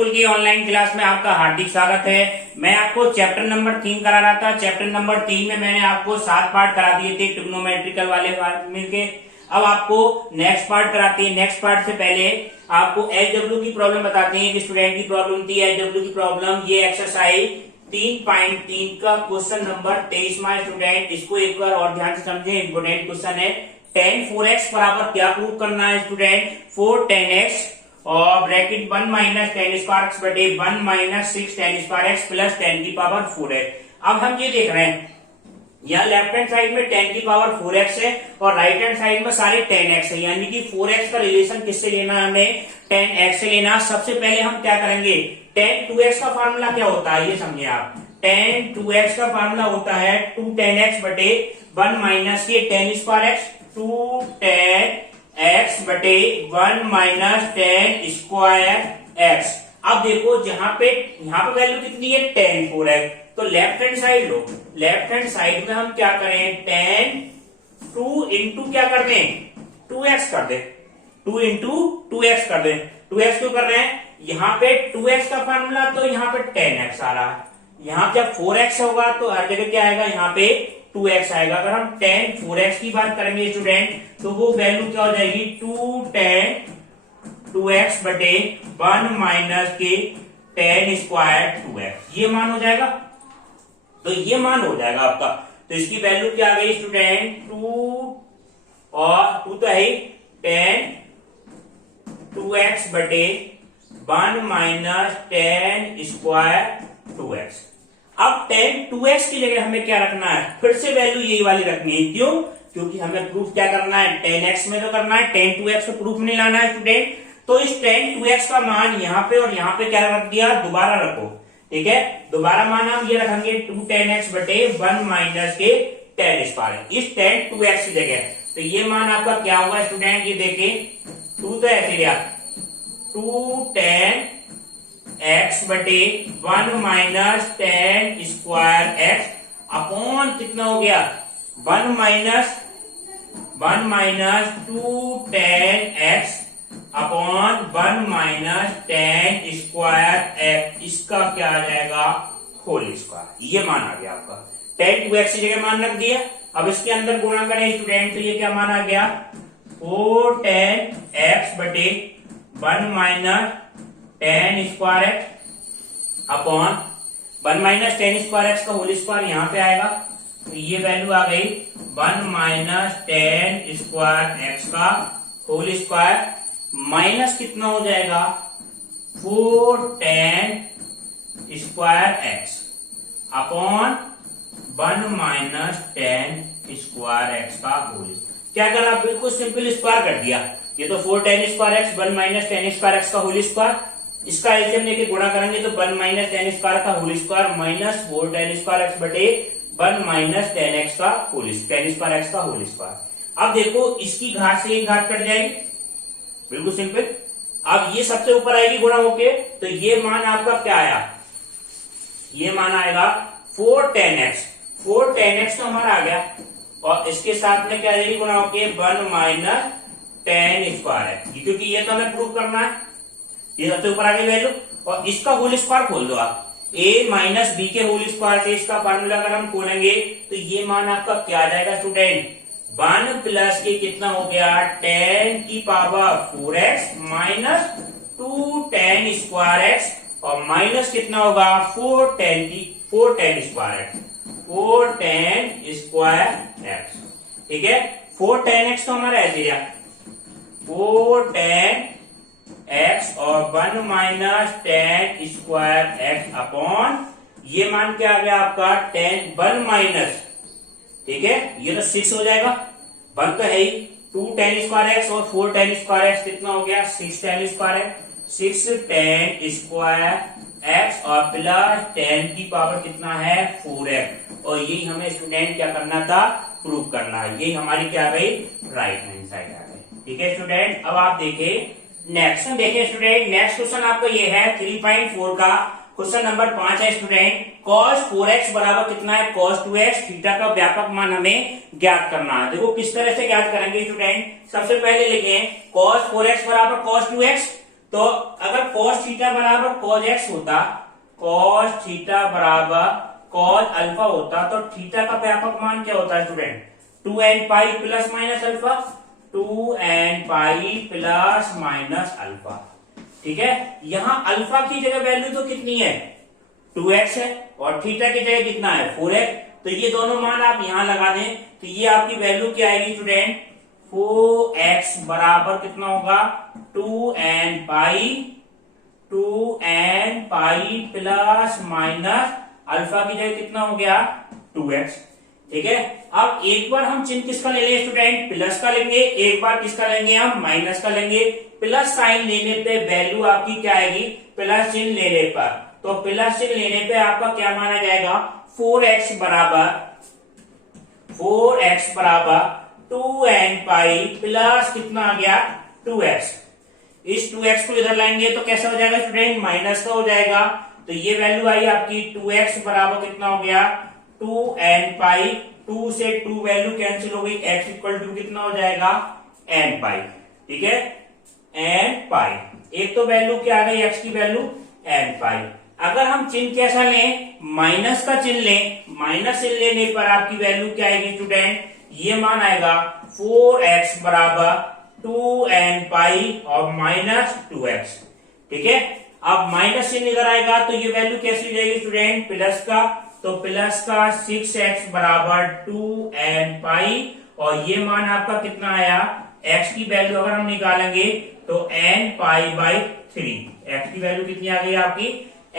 School की online class में आपका हार्दिक स्वागत है। मैं आपको चैप्टर नंबर 3 करा रहा था। चैप्टर नंबर 3 में मैंने आपको 7 पार्ट करा दिए थे ट्रिग्नोमेट्रिकल वाले पार्ट मिलके। अब आपको नेक्स्ट पार्ट कराती है। नेक्स्ट पार्ट से पहले आपको एचडब्ल्यू की प्रॉब्लम बताते हैं कि स्टूडेंट की प्रॉब्लम थी एचडब्ल्यू की प्रॉब्लम। ये एक्सरसाइज 3.3 का क्वेश्चन नंबर 23 में स्टूडेंट, इसको एक बार और ध्यान से समझे, इंपोर्टेंट क्वेश्चन है। tan 4x बराबर क्या प्रूव करना है स्टूडेंट? 4 tan x और bracket 1 minus tan square X बटे 1 minus 6 ten square x plus 10 की पावर 4 है। अब हम ये देख रहे हैं, यहाँ लेफ्ट हैंड साइड में 10 की पावर 4x है और राइट हैंड साइड में सारे 10x है, यानी कि 4x का रिलेशन किससे लेना है? हमें 10x से लेना। सबसे पहले हम क्या करेंगे, tan 2x का फार्मूला क्या होता है ये समझे आप। tan 2x का फार्मूला होता है 2 tan x बटे 1 माइनस के ten square x, 2 tan x बटे 1 माइनस टेन स्क्वायर एक्स। अब देखो यहाँ पे वैल्यू कितनी है? tan 4x। तो लेफ्ट हैंड साइड लो, लेफ्ट हैंड साइड में हम क्या करें, tan 2 इंटू क्या कर दें, 2x कर दें, 2 इंटू 2x कर दें। 2x क्यों कर रहे हैं? यहाँ पे 2x का फार्मूला तो यहाँ पे 10x आ रहा है, यहाँ जब 4x होगा तो हर जगह क्या आएगा, यहाँ पे 2x आएगा। अगर हम tan 4x की बात करेंगे स्टूडेंट तो वो वैल्यू क्या हो जाएगी, 2 tan 2x बटे 1 माइनस के tan स्क्वायर 2x, ये मान हो जाएगा। तो ये मान हो जाएगा आपका। तो इसकी वैल्यू क्या आ गई स्टूडेंट, 2 और 2 तो है ही, tan 2x बटे 1 माइनस tan स्क्वायर 2x। अब tan 2x की जगह हमें क्या रखना है, फिर से वैल्यू यही वाली रखनी है। क्यों? क्योंकि हमें प्रूफ क्या करना है, tan x में तो करना है, tan 2x को प्रूफ नहीं लाना है स्टूडेंट। तो इस tan 2x का मान यहाँ पे और यहाँ पे क्या रख दिया, दोबारा रखो, ठीक है। दोबारा मान हम ये रखेंगे 2 tan x बटे 1 माइनस के tan स्क्वायर, इस tan 2x की जगह। तो ये मान आपका क्या होगा स्टूडेंट, ये देखिए 2 तो ऐसे लिया, 2 tan x बटे 1 minus tan square x upon कितना हो गया, 1 minus 2 tan x upon 1 minus tan square x, इसका क्या आ जाएगा, होल स्क्वायर। ये मान आ गया आपका। tan 2x की जगह मान रख दिया। अब इसके अंदर गुणा करें स्टूडेंट तो ये क्या मान आ गया, 4 tan x बटे 1 minus tan square x upon 1 minus tan square X का होल स्क्वायर यहाँ पे आएगा। तो ये वैल्यू आ गई 1 माइनस टेन स्क्वायर एक्स का होल स्क्वायर माइनस कितना हो जाएगा, 4 tan square x upon 1 minus tan square X का होल। क्या करा, बिल्कुल सिंपल स्क्वायर कर दिया। ये तो 4 tan square X 1 minus tan square X का होल स्क्वायर, इसका एलसीएम लेके गुणा करेंगे तो 1 माइनस टेन स्क्वायर का whole square minus 4 tan square X बटे 1 माइनस टेन एक्स का होल, टेन स्क्वायर एक्स का होल स्क्वायर। अब देखो इसकी घात से एक घात कट जाएगी, बिल्कुल सिंपल। अब ये सबसे ऊपर आएगी गुणा होके, तो ये मान आपका क्या आया, ये मान आएगा 4 tan x। 4 tan x तो हमारा आ गया और इसके साथ में क्या आएगी गुणा होके 1 माइनस टेन स्क्वायर एक्स, क्योंकि ये तो हमें प्रूव करना है। ये सबसे ऊपर आ गई वैल्यू और इसका होल स्क्वायर खोल दो आप, a माइनस बी के होल स्क्वायर से इसका फार्मूला अगर हम खोलेंगे तो ये मान आपका क्या आ जाएगा स्टूडेंट, 1 प्लस के कितना हो गया, 10 की power 4x minus 2 tan square x और माइनस कितना होगा 4 tan square x, 4 tan square x, ठीक है। 4 tan x तो हमारा ऐसे दिया, 4 tan x और 1 minus tan square x upon ये मान क्या आ गया आपका 1 माइनस, ठीक है, ये तो 6 हो जाएगा, 1 तो है ही, 2 tan स्क्वायर एक्स और 4 tan स्क्वायर एक्स कितना हो गया, 6 tan square x, 6 tan square x और प्लस 10 की पावर कितना है 4x। और यही हमें स्टूडेंट क्या करना था, प्रूव करना है। यही हमारी क्या आ गई, राइट हैंड साइड आ गई, ठीक है स्टूडेंट। अब आप देखें नेक्स्ट देखें स्टूडेंट, नेक्स्ट क्वेश्चन आपका ये है 3.4 का क्वेश्चन नंबर 5 है स्टूडेंट। cos 4x बराबर कितना है, cos 2x, थीटा का व्यापक मान हमें ज्ञात करना है। देखो किस तरह से ज्ञात करेंगे स्टूडेंट, सबसे पहले लिखें cos 4x बराबर cos 2x। तो अगर cos थीटा बराबर cos x होता, cos थीटा बराबर cos अल्फा होता, तो थीटा का व्यापक मान क्या होता है student? 2n pi plus minus alpha, 2n pi plus minus alpha. ठीक है, यहां अल्फा की जगह वैल्यू तो कितनी है? 2x है, और थीटा की जगह कितना है? 4x। तो ये दोनों मान आप यहां लगा दें, तो ये आपकी वैल्यू क्या आएगी स्टूडेंट? 4x बराबर कितना होगा? 2n pi plus minus alpha की जगह कितना हो गया? 2x। ठीक है, अब एक बार हम चिन्ह किसका ले लेंगे स्टूडेंट? प्लस का लेंगे, एक बार किसका लेंगे? हम माइनस का लेंगे। प्लस साइन लेने पे वैल्यू आपकी क्या आएगी? प्लस चिन्ह लेने पर, तो प्लस चिन्ह लेने पे आपका क्या माना जाएगा? 4x बराबर 2n पाई प्लस कितना आ गया? 2x। इस 2x को इधर लाएंगे तो कैसा हो जाएगा स्टूडेंट? माइनस का हो जाएगा। तो ये वैल्यू आई आपकी 2x बराबर कितना हो गया? 2n पाई, 2 से 2 वैल्यू कैंसिल हो गई, x इक्वल टू कितना हो जाएगा? n पाई। ठीक है, n पाई। एक तो वैल्यू क्या आ गई? x की वैल्यू n पाई। अगर हम चिन्ह कैसा लें? माइनस का चिन्ह लें, माइनस चिन्ह लेने पर आपकी वैल्यू क्या आएगी स्टूडेंट? ये मान आएगा 4x बराबर 2n पाई और माइनस 2x। ठीक है, अब माइनस चिन्ह इधर आएगा तो ये वैल्यू कैसी हो जाएगी स्टूडेंट? प्लस का, तो प्लस का 6x बराबर 2n पाई, और ये मान आपका कितना आया? x की वैल्यू अगर हम निकालेंगे तो n पाई बाई 3। x की वैल्यू कितनी आ गई आपकी?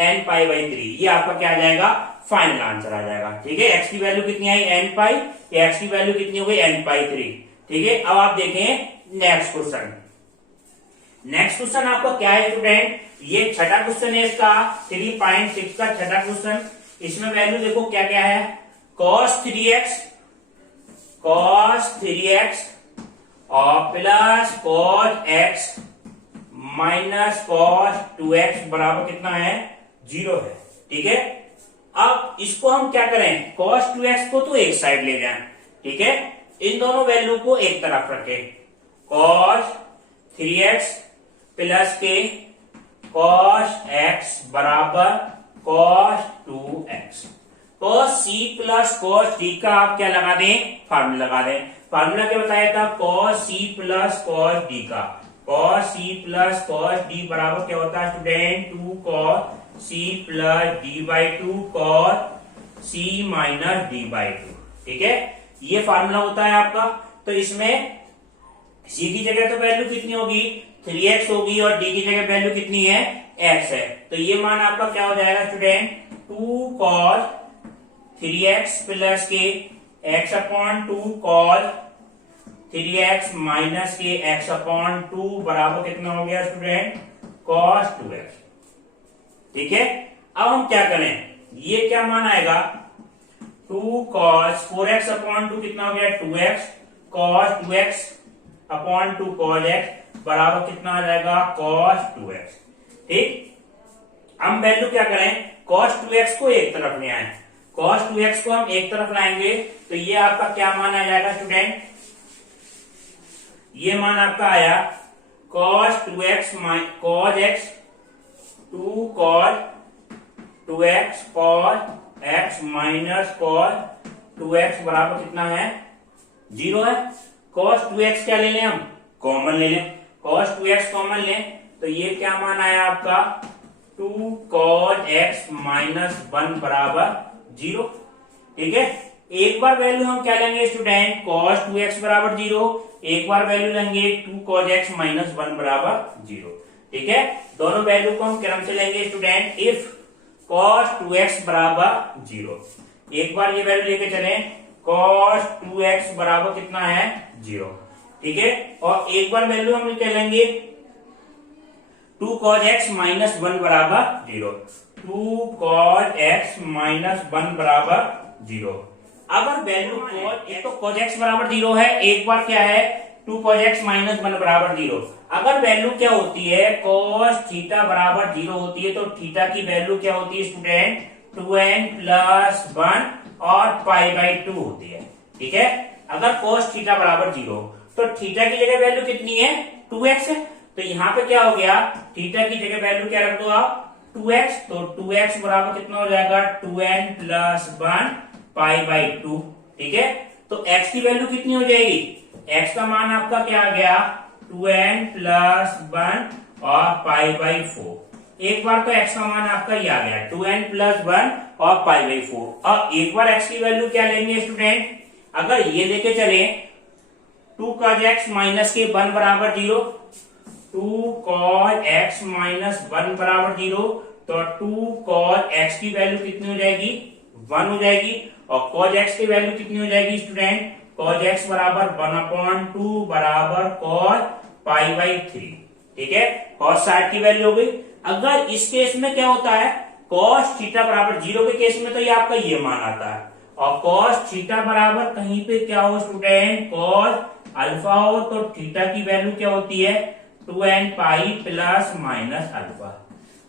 n pi by 3। ये आपका क्या आ जाएगा? फाइनल आंसर आ जाएगा। ठीक है, x की वैल्यू कितनी आई? n पाई। x की वैल्यू कितनी हो गई? n पाई 3। ठीक है, अब आप देखें नेक्स्ट क्वेश्चन। नेक्स्ट क्वेश्चन आपका क्या है स्टूडेंट? ये छठा क्वेश्चन है इसका, 3.6 का छठा क्वेश्चन। इसमें वैल्यू देखो क्या क्या है? cos 3x और plus cos x minus cos 2x बराबर कितना है? 0 है। ठीक है, अब इसको हम क्या करें? cos 2x को तो एक साइड ले जाएं। ठीक है, इन दोनों वैल्यू को एक तरफ रखें। cos 3x प्लस के cos x बराबर cos 2x। cos c plus cos d का आप क्या लगा दें? फार्मूला लगा दें। फार्मूला क्या बताया था? cos c plus cos d का। cos c plus cos d बराबर क्या होता है student? 2 cos c plus d by 2 cos c minus d by 2। ठीक है, ये फार्मूला होता है आपका। तो इसमें c की जगह तो वैल्यू कितनी होगी? 3x होगी, और d की जगह वैल्यू कितनी है? x है। तो ये मान आपका क्या हो जाएगा स्टूडेंट? 2 cos 3x प्लस के x upon 2 cos 3x minus के x अपॉन 2 बराबर कितना हो गया स्टूडेंट? cos 2x। ठीक है, अब हम क्या करें? ये क्या मान आएगा? 2 cos 4x अपॉन 2 कितना हो गया? 2x cos 2x upon 2 cos x बराबर कितना आ जाएगा? cos 2x। ठीक, हम वैल्यू क्या करें? cos 2x को एक तरफ ले आए। cos 2x को हम एक तरफ लाएंगे तो ये आपका क्या मान आ जाएगा स्टूडेंट? ये मान आपका आया cos 2x cos x 2 cos 2x cos x minus cos 2x बराबर कितना है? 0 है। cos 2x क्या ले लें हम? कॉमन ले लें। cos 2x कॉमन लें तो ये क्या मान आया आपका? 2 cos x माइनस 1 बराबर 0। ठीक है, एक बार वैल्यू हम क्या लेंगे स्टूडेंट? cos 2x बराबर 0। एक बार वैल्यू लेंगे 2 cos x माइनस 1 बराबर 0। ठीक है, दोनों वैल्यू को हम क्रम से लेंगे स्टूडेंट। इफ cos 2x बराबर 0, एक बार ये वैल्यू लेके चले, cos 2x बराबर कितना है? 0। ठीक है, और एक बार वैल्यू हम क्या लेंगे? 2 cos x माइनस 1 बराबर 0। 2 cos x माइनस 1 बराबर 0। अगर वैल्यू एक तो cos x बराबर 0 है, एक बार क्या है? 2 cos x माइनस 1 बराबर 0। अगर वैल्यू क्या होती है? cos थीटा बराबर 0 होती है, तो थीटा की वैल्यू क्या होती है स्टूडेंट? 2n प्लस 1 और पाई बाई 2 होती है। ठीक है, अगर cos थीटा बराबर 0 तो थीटा की जगह वैल्यू कितनी है? 2x है। तो यहाँ पे क्या हो गया, थीटा की जगह वैल्यू क्या रख दो आप 2x, तो 2x बराबर कितना हो जाएगा 2n प्लस 1 पाई बाई 2। ठीक है, तो x की वैल्यू कितनी हो जाएगी, x का मान आपका क्या आ गया 2n प्लस 1 और पाई बाई 4। एक बार तो x का मान आपका ये आ गया 2n प्लस 1 और पाई बाई 4। अब एक बार x की वैल्यू क्या लेंगे स्टूडेंट, अगर ये लेके चले 2 cos x माइनस के 1 बराबर 0, 2 cos x माइनस 1 बराबर 0, तो 2 cos x की वैल्यू कितनी हो जाएगी 1 हो जाएगी, और cos x की वैल्यू कितनी हो जाएगी स्टूडेंट, cos x बराबर 1/2 बराबर cos पाई बाई 3। ठीक है, cos 60 की वैल्यू हो गई। अगर इस केस में क्या होता है, cos थीटा बराबर 0 के केस में तो ये आपका ये मान आता है, और cos थीटा बराबर कहीं पे क्या हो स्टूडेंट cos अल्फा हो, तो थीटा की वैल्यू क्या होती है 2n pi plus minus alpha.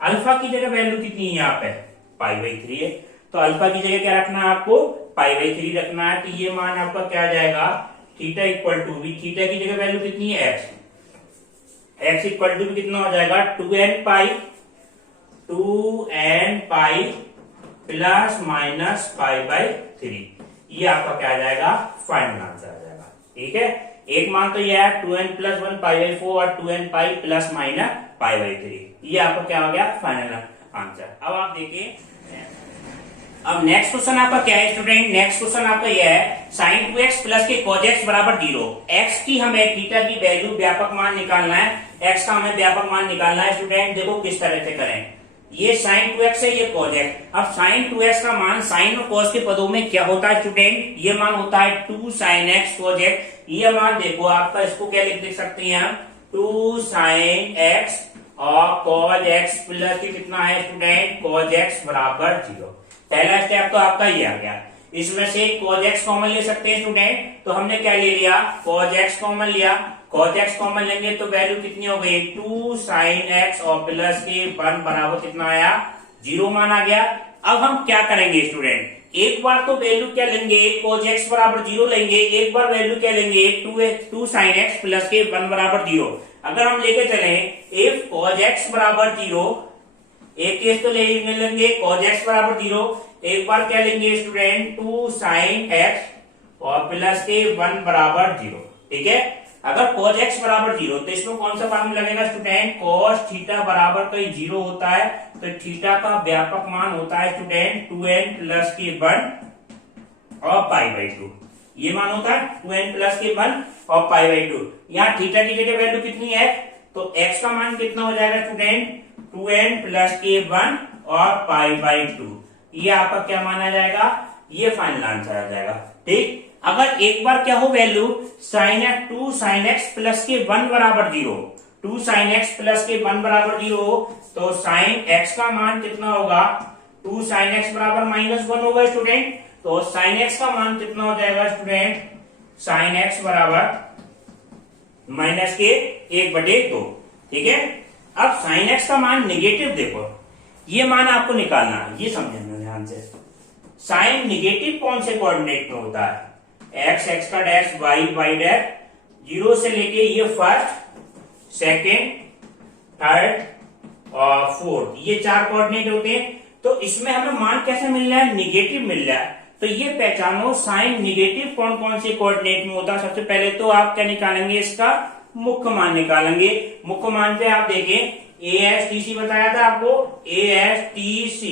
Alpha की जगह वैल्यू कितनी है यहाँ पे पाई बाई 3 है, तो अल्फा की जगह क्या रखना है आपको पाई बाई 3 रखना है। तो ये मान आपका क्या आ जाएगा, थीटा इक्वल टू भी, थीटा की जगह वैल्यू कितनी है x, x इक्वल टू भी कितना हो जाएगा 2n pi plus minus pi by 3। ये आपका क्या आ जाएगा फाइनल आंसर आ जाएगा। ठीक है, एक मान तो ये है 2n प्लस 1 पाई बाई 4 और 2n pi plus minus pi by 3। ये आपका क्या हो गया फाइनल आंसर। अब आप देखिए, अब नेक्स्ट क्वेश्चन आपका क्या है स्टूडेंट, नेक्स्ट क्वेश्चन आपका यह है sin 2x प्लस के cos x बराबर 0। x की हमें थीटा की वैल्यू व्यापक मान निकालना है, x का हमें व्यापक मान निकालना है स्टूडेंट। देखो किस तरह से करें, ये sin 2x है, ये cos x। अब sin 2x का मान sin और cos के पदों में क्या होता है स्टूडेंट, ये मान होता है 2 sin x cos x। ये मान देखो आपका, इसको क्या लिख सकते हैं हम 2 sin x और cos x प्लस के कितना है स्टूडेंट cos x बराबर 0। पहला स्टेप तो आपका ये आ गया, इसमें से cos x कॉमन ले सकते हैं स्टूडेंट, तो हमने क्या ले लिया cos x कॉमन लिया। cos x कॉमन लेंगे तो वैल्यू कितनी हो गई 2 sin x और प्लस के 1 बराबर कितना आया 0 मान आ गया। अब हम क्या करेंगे स्टूडेंट, एक बार तो वैल्यू क्या लेंगे cos x बराबर 0 लेंगे, एक बार वैल्यू क्या लेंगे 2 sin x प्लस के 1 बराबर 0। अगर हम लेके चले इफ cos x बराबर 0, एक केस तो लेंगे cos x बराबर 0, एक बार क्या लेंगे स्टूडेंट 2 sin x और प्लस के 1 बराबर 0। ठीक है, अगर cos x बराबर 0 तो इसमें कौन सा फॉर्मूला लगेगा स्टूडेंट, cos थीटा बराबर कहीं 0 होता है, तो थीटा का व्यापक मान होता है स्टूडेंट 2n प्लस के 1 और पाई बाई 2। ये मान होता है 2n प्लस के 1 और पाई बाई 2। यहाँ थीटा की जगह वैल्यू कितनी है, तो x का मान कितना हो जाएगा स्टूडेंट 2n प्लस के 1 और पाई बाई 2। ये आपका क्या माना जाएगा, ये फाइनल आंसर आ जाएगा। ठीक, अगर एक बार क्या हो value sin x 2 sin x plus के 1 बराबर 0, 2 sin x प्लस के 1 बराबर 0, तो sin x का मान कितना होगा 2 sin x बराबर -1 होगा स्टूडेंट। तो sin x का मान कितना हो जाएगा स्टूडेंट, sin x बराबर माइनस के 1/2। ठीक है, अब sin x का मान निगेटिव देखो, ये मान आपको निकालना है, ये समझना ध्यान से। साइन निगेटिव कौन से कोऑर्डिनेट में होता है, x का डैश y डैश, 0 से लेके ये फर्स्ट सेकेंड थर्ड और फोर्थ, ये 4 कोऑर्डिनेट होते हैं। तो इसमें हमें मान कैसे मिल रहा है, निगेटिव मिल रहा है। तो ये पहचानो साइन निगेटिव कौन कौन से कोऑर्डिनेट में होता है। सबसे पहले तो आप क्या निकालेंगे, इसका मुख्य मान निकालेंगे। मुख्य मान पे आप देखें ASTC बताया था आपको, ASTC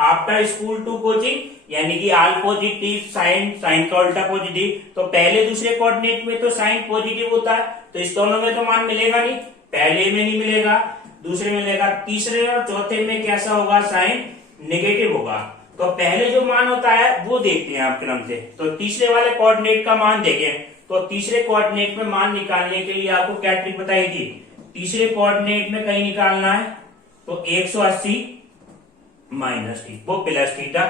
after school to coaching, यानी कि ऑल पॉजिटिव साइन, साइन का उल्टा पॉजिटिव। तो पहले दूसरे कोऑर्डिनेट में तो साइन पॉजिटिव होता है, तो इस दोनों में तो मान मिलेगा नहीं, पहले में नहीं मिलेगा, दूसरे में मिलेगा, तीसरे और चौथे में कैसा होगा साइन नेगेटिव होगा। तो पहले जो मान होता है वो देखते हैं आप क्रम से। तो तीसरे वाले कोऑर्डिनेट का मान देखें, तो तीसरे कोऑर्डिनेट में मान निकालने के लिए आपको क्या ट्रिक बताई थी, तीसरे कोऑर्डिनेट में कहीं निकालना है तो 180 माइनस टी वो प्लस थीटा।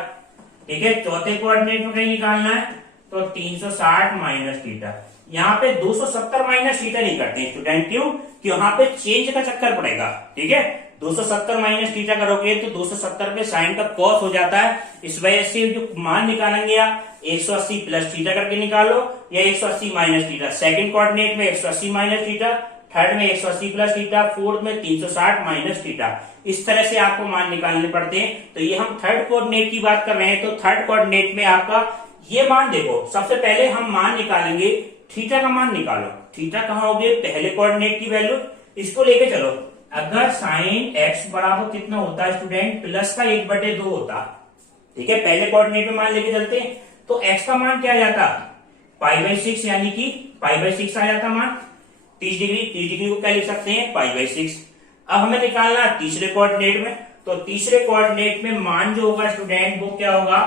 ठीक है, चौथे कोऑर्डिनेट में कहीं निकालना है तो 360 माइनस थीटा। यहाँ पे 270 माइनस थीटा नहीं करते स्टूडेंट, क्यों कि यहाँ पे चेंज का चक्कर पड़ेगा। ठीक है, 270 माइनस थीटा करोगे तो 270 पे साइन का कॉस हो जाता है, इस वजह से जो मान निकालेंगे आप 180 प्लस थीटा करके निकालो या 180 माइनस थीटा। सेकंड कोऑर्डिनेट में 180 माइनस थीटा, थर्ड में 180 प्लस थीटा, फोर्थ में 360 माइनस थीटा। इस तरह से आपको मान निकालने पड़ते हैं। तो ये हम थर्ड कोऑर्डिनेट की बात कर रहे हैं, तो थर्ड कोऑर्डिनेट में आपका ये मान देखो, सबसे पहले हम मान निकालेंगे, थीटा का मान निकालो। थीटा कहाँ होगे, पहले कोऑर्डिनेट की वैल्यू, इसको लेके चलो। अगर साइन एक्स बराबर कितना होता है स्टूडेंट, प्लस का 1/2 होता, ठीक है, पहले कोऑर्डिनेट में मान लेके चलते हैं, तो एक्स का मान क्या आ जाता, π/6, यानी कि π/6 आ जाता मान। 30 डिग्री को क्या लिख सकते हैं, π/6। अब हमें निकालना तीसरे कोऑर्डिनेट में, तो तीसरे कोऑर्डिनेट में मान जो होगा स्टूडेंट वो क्या होगा,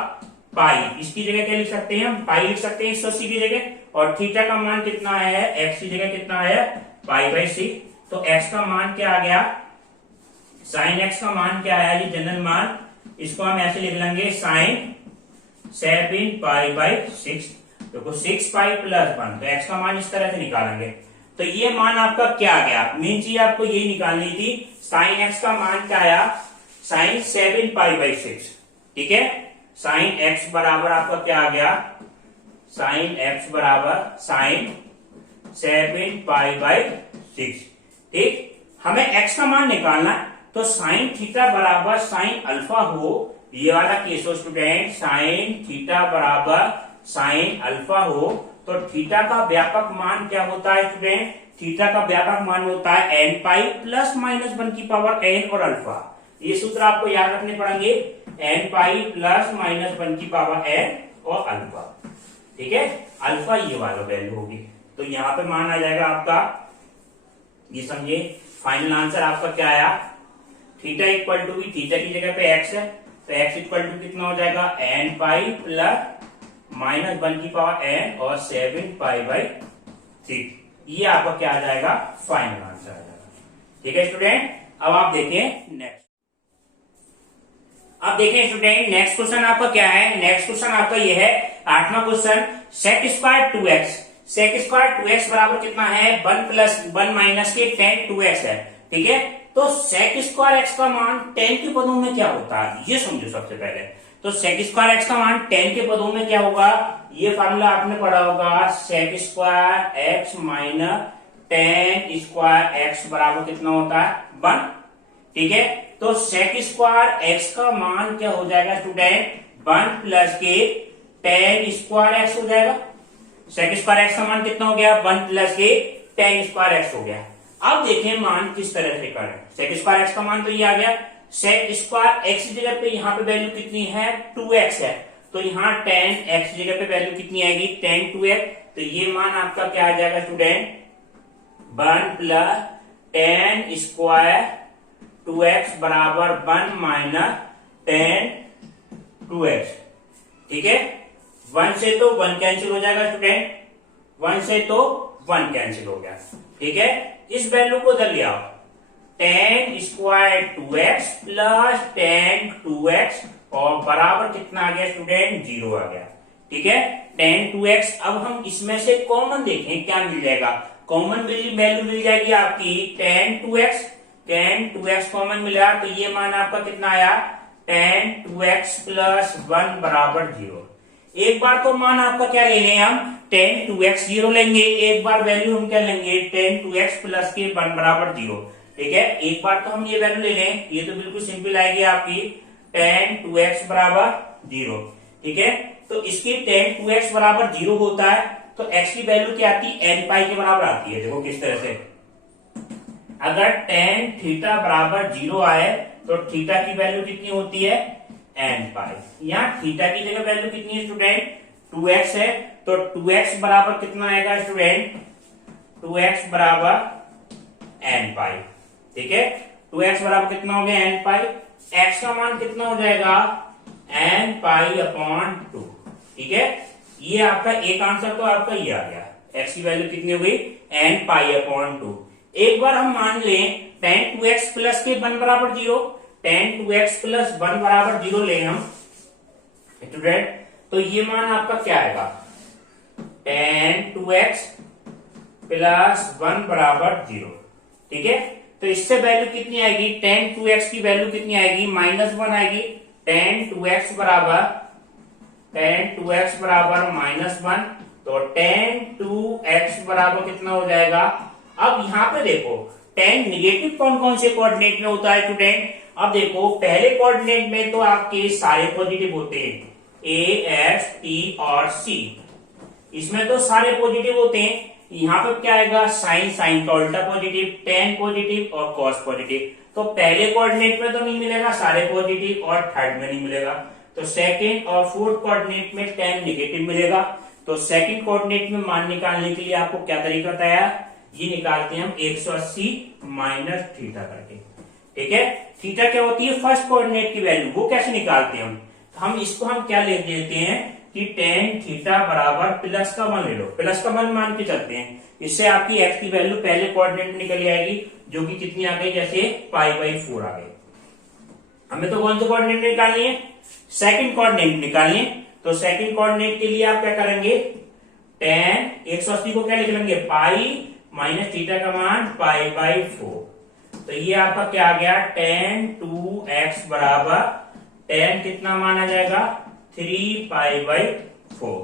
पाई। इसकी जगह क्या लिख सकते हैं हम, पाई लिख सकते हैं 180 की जगह। और थीटा का मान कितना है, एक्स की जगह कितना है, π/6। तो एक्स का मान क्या आ गया, साइन एक्स का मान क्या आया, ये जनरल मान, इसको हम ऐसे लिख लेंगे साइन 7π/6। देखो 6π + 1, तो एक्स का मान इस तरह से निकालेंगे। तो ये मान आपका क्या आ गया, मेन चीज आपको ये निकालनी थी, साइन एक्स का मान क्या आया, साइन 7π/6, ठीक है। साइन एक्स बराबर आपका क्या आ गया, साइन एक्स बराबर साइन 7π/6, ठीक। हमें एक्स का मान निकालना है, तो साइन थीटा बराबर साइन अल्फा हो, ये वाला केस हो स्टूडेंट, साइन थीटा बराबर साइन अल्फा हो, तो थीटा का व्यापक मान क्या होता है स्टूडेंट, थीटा का व्यापक मान होता है n पाई प्लस माइनस 1 की पावर n और अल्फा। ये सूत्र आपको याद रखने पड़ेंगे, n पाई प्लस माइनस 1 की पावर n और अल्फा, ठीक है। अल्फा ये वाला वैल्यू होगी, तो यहाँ पे मान आ जाएगा आपका, ये समझे। फाइनल आंसर आपका क्या आया, थीटा इक्वल टू, थीटा की जगह पे एक्स है, तो एक्स इक्वल टू कितना हो जाएगा, n पाई प्लस माइनस 1 की पावर n और 7π/6। ये आपका क्या आ जाएगा, फाइनल आंसर आ जाएगा, ठीक है स्टूडेंट। अब आप देखें नेक्स्ट, अब देखें स्टूडेंट नेक्स्ट क्वेश्चन आपका क्या है। नेक्स्ट क्वेश्चन आपका ये है 8वां question, sec square 2x, sec square 2x बराबर कितना है, 1 + 1 माइनस के tan 2x है, ठीक है। तो sec स्क्वायर x का मान tan के पदों में क्या होता है, ये समझो सबसे पहले। तो sec स्क्वायर x का मान tan के पदों में क्या होगा, ये फार्मूला आपने पढ़ा होगा, sec square x minus tan square x बराबर कितना होता है, 1, ठीक है। तो sec स्क्वायर x का मान क्या हो जाएगा स्टूडेंट, 1 + के tan स्क्वायर x हो जाएगा। sec स्क्वायर x का मान कितना हो गया, 1 + के tan स्क्वायर x हो गया। अब देखें मान किस तरह से करें, sec स्क्वायर x का मान तो ये आ गया, sec स्क्वायर x की जगह पे यहाँ पे वैल्यू कितनी है, 2x है, तो यहाँ tan x की जगह पे वैल्यू कितनी आएगी, tan 2x। तो ये मान आपका क्या आ जाएगा स्टूडेंट, 1 + tan स्क्वायर 2x बराबर 1 माइनस tan 2x, ठीक है। 1 से तो 1 कैंसिल हो जाएगा स्टूडेंट, 1 से तो 1 कैंसिल हो गया, ठीक है। इस वैल्यू को उधर ले आओ, tan square 2x plus tan 2x और बराबर कितना आ गया स्टूडेंट, 0 आ गया, ठीक है। tan 2x, अब हम इसमें से कॉमन देखें क्या मिल जाएगा, कॉमन वैल्यू मिल जाएगी आपकी tan 2x कॉमन मिला, तो ये मान आपका कितना आया, tan 2x + 1 बराबर 0। एक बार तो मान आपका क्या ले लें हम, tan 2x 0 लेंगे, एक बार वैल्यू हम क्या लेंगे, tan 2x + के 1 बराबर 0, ठीक है। एक बार तो हम ये वैल्यू ले लें, ये तो बिल्कुल सिंपल आएगी आपकी, tan 2x बराबर 0, ठीक है। तो इसकी tan 2x बराबर 0 होता है, तो x की वैल्यू क्या आती है, n पाई के बराबर आती है। देखो किस तरह से, अगर tan थीटा बराबर 0 आए तो थीटा की वैल्यू कितनी होती है, n पाई। यहाँ थीटा की जगह वैल्यू कितनी है स्टूडेंट, 2x है, तो 2x बराबर कितना आएगा स्टूडेंट, 2x बराबर n पाई, ठीक है। 2x बराबर कितना हो गया, n पाई। x का मान कितना हो जाएगा, n पाई/2, ठीक है। ये आपका एक आंसर तो आपका ये आ गया, x की वैल्यू कितनी हो गई, n पाई/2। एक बार हम मान लें tan 2x + के 1 बराबर 0, tan 2x + 1 बराबर 0 ले हम स्टूडेंट, तो ये मान आपका क्या आएगा, tan 2x + 1 बराबर 0, ठीक है। तो इससे वैल्यू कितनी आएगी, tan 2x की वैल्यू कितनी आएगी, -1 आएगी। tan 2x बराबर -1, तो tan 2x बराबर कितना हो जाएगा, अब यहाँ पे देखो tan निगेटिव कौन कौन से कोऑर्डिनेट में होता है स्टूडेंट। अब देखो पहले कोऑर्डिनेट में तो आपके सारे पॉजिटिव होते हैं, ए एस टी और सी, इसमें तो सारे पॉजिटिव होते हैं। यहाँ पे क्या आएगा, साइन, साइन का उल्टा पॉजिटिव, टेन पॉजिटिव और कॉस पॉजिटिव। तो पहले कोऑर्डिनेट में तो नहीं मिलेगा सारे पॉजिटिव और थर्ड में नहीं मिलेगा, तो सेकंड और फोर्थ कोऑर्डिनेट में टेन निगेटिव मिलेगा। तो सेकंड कोऑर्डिनेट में मान निकालने के लिए आपको क्या तरीका बताया, ये निकालते हैं हम 180 माइनस थीटा करके, ठीक है। थीटा क्या होती है, फर्स्ट कोऑर्डिनेट की वैल्यू, वो कैसे निकालते हैं हम इसको हम क्या ले देते हैं कि टेन थीटा बराबर प्लस का 1 ले लो, प्लस का 1 मान के चलते हैं। इससे आपकी एक्स की वैल्यू पहले कोऑर्डिनेट में निकल आएगी, जो कि कितनी आ गई, जैसे π/4 आ गई। हमें तो कौन से कोऑर्डिनेट निकालनी है, सेकंड कोऑर्डिनेट निकालनी है। तो सेकंड कोऑर्डिनेट के लिए आप क्या करेंगे, टेन 180 को क्या लिख लेंगे, पाई माइनस थीटा का मान π/4। तो ये आपका क्या आ गया, टेन 2x बराबर टेन कितना माना जाएगा, 3π/4,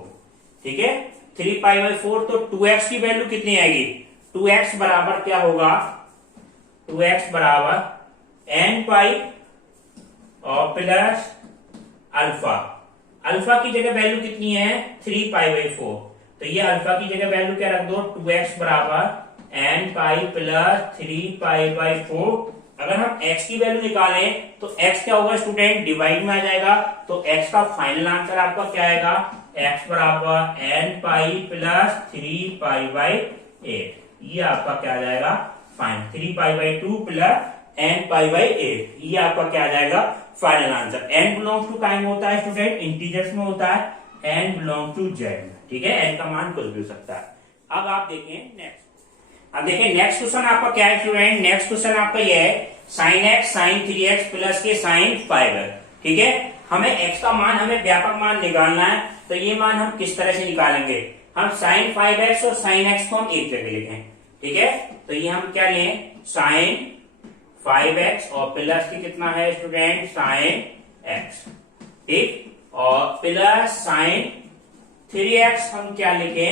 ठीक है। 3π/4 तो 2x की वैल्यू कितनी आएगी, 2x बराबर क्या होगा, 2x बराबर n पाई और प्लस अल्फा, अल्फा की जगह वैल्यू कितनी है 3π/4, तो ये अल्फा की जगह वैल्यू क्या रख दो, 2x बराबर n पाई प्लस 3π/4। अगर हम x की वैल्यू निकालें तो x क्या होगा स्टूडेंट, डिवाइड में आ जाएगा, तो x का फाइनल आंसर आपका क्या आएगा, x बराबर n पाई प्लस 3π/8। ये आपका क्या आ जाएगा फाइनल, 3π/2 प्लस n π/8, ये आपका क्या आ जाएगा final answer. n belongs to time होता है स्टूडेंट, इंटीजर्स में होता है, n बिलोंग टू z, ठीक है, n का मान कुछ भी हो सकता है। अब आप देखें नेक्स्ट, अब देखिए नेक्स्ट क्वेश्चन आपका क्या है स्टूडेंट, नेक्स्ट क्वेश्चन आपका ये है sine X sine 3x plus के साइन 5x, ठीक है। हमें x का मान, हमें व्यापक मान निकालना है, तो ये मान हम किस तरह से निकालेंगे, हम साइन 5x और साइन x को हम एक जगह लिखें, ठीक है। तो ये हम क्या लें, साइन 5x और प्लस के कितना है स्टूडेंट, साइन x, ठीक, और प्लस साइन 3x हम क्या लिखें,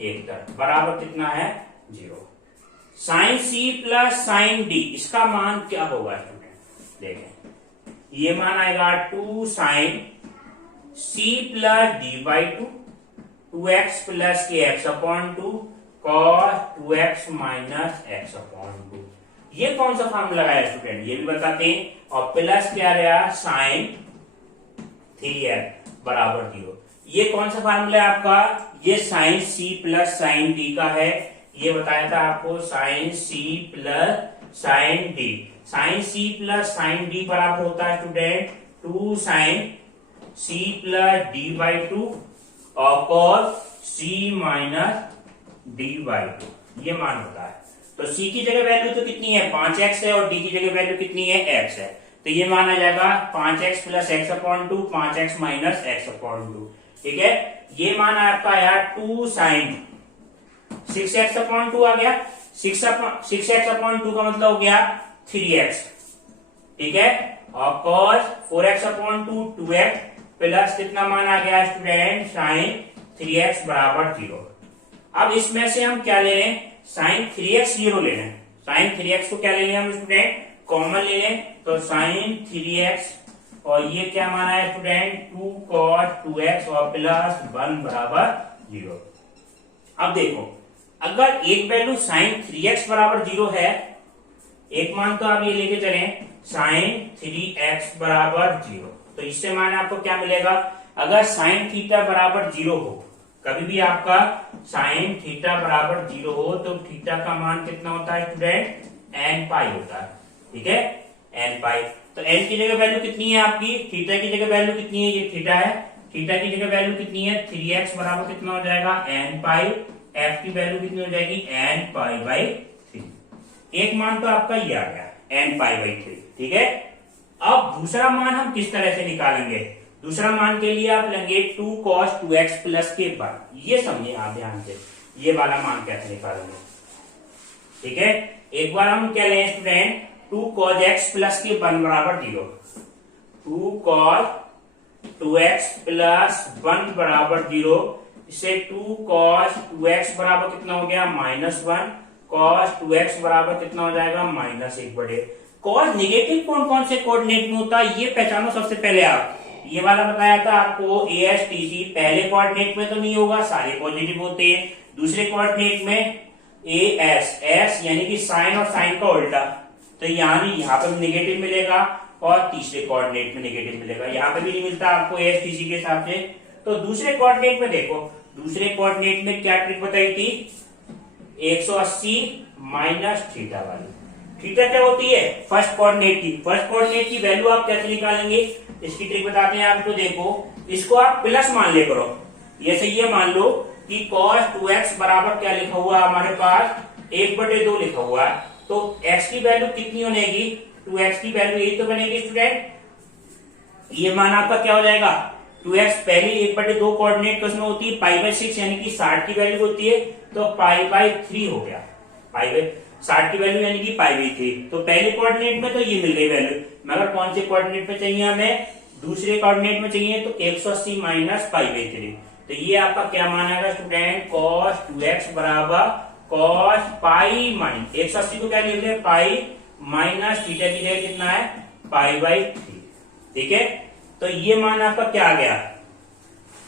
एक तरफ, बराबर कितना है 0। Sine c plus sine d, इसका मान क्या होगा स्टूडेंट, देखें ये मान आएगा 2 sign c plus d/2, 2x plus के x/2 cos 2x minus x/2। ये कौन सा फॉर्मूला है स्टूडेंट, ये भी बताते हैं। और प्लस क्या रहा, साइन 3x बराबर 0, ये कौन सा फॉर्मूला है आपका, ये sine c plus sine d का है, ये बताया था आपको, sine c plus sine d, sine c plus sine d बराबर होता है student 2 sign c plus d/2 और cos c माइनस d/2, ये मान होता है। तो c की जगह वैल्यू तो कितनी है 5x है, और d की जगह वैल्यू कितनी है x है, तो ये मान आ जाएगा 5x plus x/2, 5x minus x/2, ठीक है। ये मान आपका आया 2 साइन 6x/2 आ गया, 6x/2 का मतलब हो गया 3x, ठीक है, और cos 4x/2 2x प्लस कितना मान आ गया स्टूडेंट, साइन 3x बराबर 0। अब इसमें से हम क्या ले लें, साइन 3x 0 ले लें, साइन 3x को क्या ले लें हम स्टूडेंट, कॉमन ले लें, तो साइन 3x और ये क्या माना है स्टूडेंट 2 cos 2x और प्लस 1 बराबर 0। अब देखो अगर एक वैल्यू साइन 3x बराबर 0 है, एक मान तो आप ये लेके चलें साइन 3x बराबर 0, तो इससे मान आपको क्या मिलेगा, अगर साइन थीटा बराबर 0 हो, कभी भी आपका साइन थीटा बराबर 0 हो तो थीटा का मान कितना होता है स्टूडेंट, n पाई होता है, ठीक है, n पाई। तो n की जगह वैल्यू कितनी है आपकी, थीटा की जगह वैल्यू कितनी है, ये थीटा है, थीटा की जगह वैल्यू कितनी है 3x बराबर कितना हो जाएगा n पाई, f की वैल्यू कितनी हो जाएगी n π/3, एक मान तो आपका ये आ गया n π/3, ठीक है। अब दूसरा मान हम किस तरह से निकालेंगे, दूसरा मान के लिए आप लेंगे 2 cos 2x प्लस के बाद, ये समझिए आप ध्यान से, ये वाला मान कैसे निकालेंगे, ठीक है। एक बार हम क्या लें स्टूडेंट 2 cos x प्लस के 1 बराबर 0, 2 cos 2x प्लस 1 बराबर 0, इसे 2 cos 2x बराबर कितना हो गया -1, cos 2x बराबर कितना हो जाएगा -1/। cos निगेटिव कौन कौन से कोऑर्डिनेट में होता है ये पहचानो सबसे पहले आप। ये वाला बताया था आपको ASTC, पहले कोऑर्डिनेट में तो नहीं होगा, सारे पॉजिटिव होते हैं। दूसरे कोऑर्डिनेट में AS यानी कि साइन और साइन का उल्टा, तो यहाँ पे नेगेटिव मिलेगा और तीसरे कोऑर्डिनेट में नेगेटिव मिलेगा। यहाँ पे भी नहीं मिलता आपको ASTC के हिसाब से। तो दूसरे कोऑर्डिनेट में देखो, दूसरे कोऑर्डिनेट में क्या ट्रिक बताई थी, 180 माइनस थीटा वाली। थीटा क्या होती है, फर्स्ट कोऑर्डिनेट की। फर्स्ट कोऑर्डिनेट की वैल्यू आप कैसे निकालेंगे, इसकी ट्रिक बताते हैं आपको। देखो, इसको आप प्लस मान ले करो। जैसे ये मान लो कि cos 2x बराबर क्या लिखा हुआ है हमारे पास, 1/2 लिखा हुआ है। तो x की वैल्यू कितनी बनेगी, 2x की वैल्यू यही तो बनेगी स्टूडेंट। ये मान आपका क्या हो जाएगा, 2x पहले 1/2 कोऑर्डिनेट किसमें होती है, π/6 यानी कि 60 की वैल्यू होती है, तो π/3 हो गया। 60 की वैल्यू यानी कि π/3। तो पहले कोऑर्डिनेट में तो ये मिल गई वैल्यू, मगर कौन से कोऑर्डिनेट में चाहिए हमें, दूसरे कोऑर्डिनेट में चाहिए, तो 180 माइनस π/3। तो ये आपका क्या मान आएगा स्टूडेंट, cos 2x बराबर cos π 180 को क्या लिख रहे हैं, पाई माइनस थीटा की जगह कितना है, π/3। ठीक है, तो ये मान आपका क्या आ गया,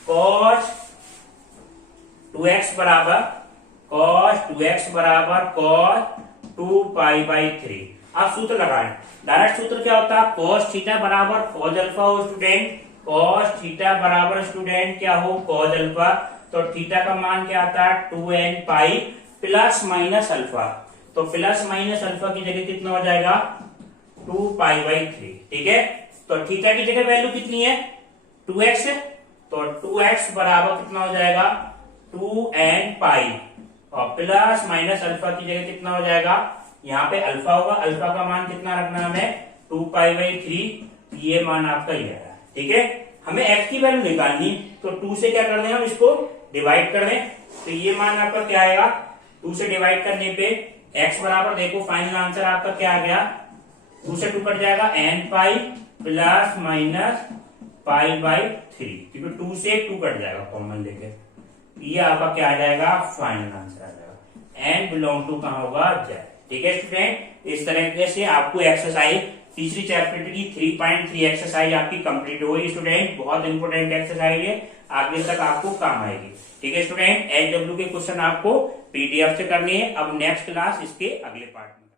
cos 2x बराबर cos 2π/3। अब सूत्र लगाएं, डायरेक्ट सूत्र क्या होता है, cos थीटा बराबर cos अल्फा हो स्टूडेंट, cos थीटा बराबर स्टूडेंट क्या हो, cos अल्फा। तो थीटा का मान क्या आता है, 2n pi plus minus alpha. तो प्लस माइनस अल्फा की जगह कितना हो जाएगा, 2π/3। ठीक है, तो थीटा की जगह वैल्यू कितनी है, 2x है, तो 2x बराबर कितना हो जाएगा, 2n पाई, और प्लस माइनस अल्फा की जगह कितना हो जाएगा, यहाँ पे अल्फा होगा, अल्फा का मान कितना रखना हमें, 2π/3। ये मान आपका ये है। ठीक है, हमें x की वैल्यू निकालनी, तो 2 से क्या कर दें हम, इसको डिवाइड कर दें। तो ये मान आपका क्या आएगा, 2 से डिवाइड करने पे x बराबर, देखो फाइनल आंसर आपका क्या आ गया, 2 से 2 कट जाएगा, n पाई प्लस माइनस π/3, क्योंकि 2 से 2 कट जाएगा कॉमन लेके। ये आपका क्या आ जाएगा, फाइनल आंसर आ जाएगा। n बिलोंग टू कहां होगा, z। ठीक है स्टूडेंट, इस तरीके से आपको एक्सरसाइज तीसरी चैप्टर की 3.3 एक्सरसाइज आपकी कंप्लीट हो गई स्टूडेंट। बहुत इंपोर्टेंट एक्सरसाइज है, आगे तक आपको काम आएगी। ठीक है स्टूडेंट, HW के क्वेश्चन आपको PDF से करनी है। अब नेक्स्ट क्लास इसके अगले पार्ट में।